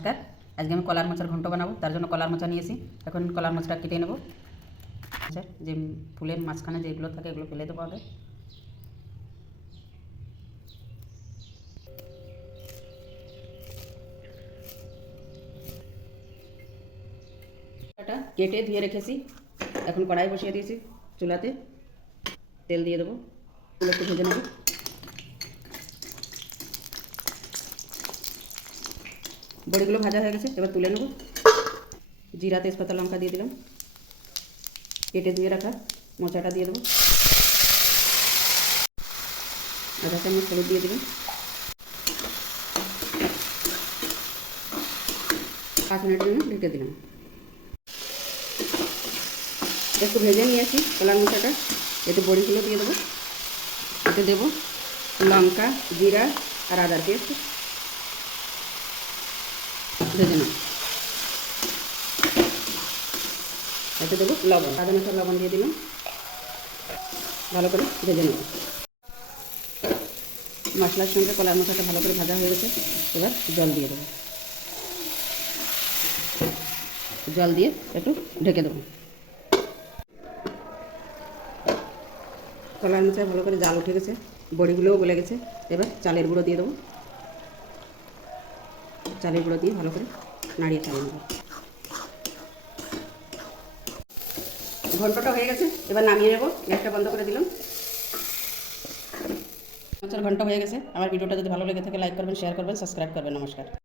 নমস্কার। আজকে আমি কলার মোচার ঘন্ট বানাবো, তার জন্য কলার মোচা নিয়েছি। এখন কলার মোচাটা কেটে নেব। আচ্ছা, যে ফুলের মাঝখানে যেগুলো থাকে এগুলো ফেলে দেবো আগে। কেটে ধুয়ে রেখেছি। এখন কড়াই বসিয়ে দিয়েছি চুলাতে, তেল দিয়ে দেবো, এগুলো একটু ভেজে নেব। বড়িগুলো ভাজা হয়ে গেছে, এবার তুলে নেব। জিরা তেজপাতা লঙ্কা দিয়ে দিলাম, কেটে ধুয়ে রাখা মোচাটা দিয়ে দেবো, আধা চামচ হলুদ দিয়ে দেবেন, 5 মিনিটের জন্য ঢেকে দিলাম। একটু ভেজে নিয়েছি কলার মোচাটা, এতে বড়িগুলো দিয়ে দেবো, এতে দেবো লঙ্কা, জিরা আর আদার পেস্ট, ভেজে নেব। এতে দেবো লবণ, আদা মশলা লবণ দিয়ে দিলাম, ভালো করে ভেজে নেব। মশলার সঙ্গে কলার মোচাটা ভালো করে ভাজা হয়ে গেছে, এবার জল দিয়ে দেবো, জল দিয়ে একটু ঢেকে দেবো। কলার মোচায় ভালো করে জাল উঠে গেছে, বড়িগুলোও গলে গেছে। এবার চালের গুঁড়ো দিয়ে দেবো, চালের গুঁড়ো দিয়ে ভালো করে নাড়িয়ে চালিয়ে নেব। ঘন্টটা হয়ে গেছে, এবার নামিয়ে নেব। গ্যাসটা বন্ধ করে দিলাম। মোচার ঘন্ট হয়ে গেছে। আমার ভিডিওটা যদি ভালো লেগে থাকে লাইক করবেন, শেয়ার করবেন, সাবস্ক্রাইব করবেন। নমস্কার।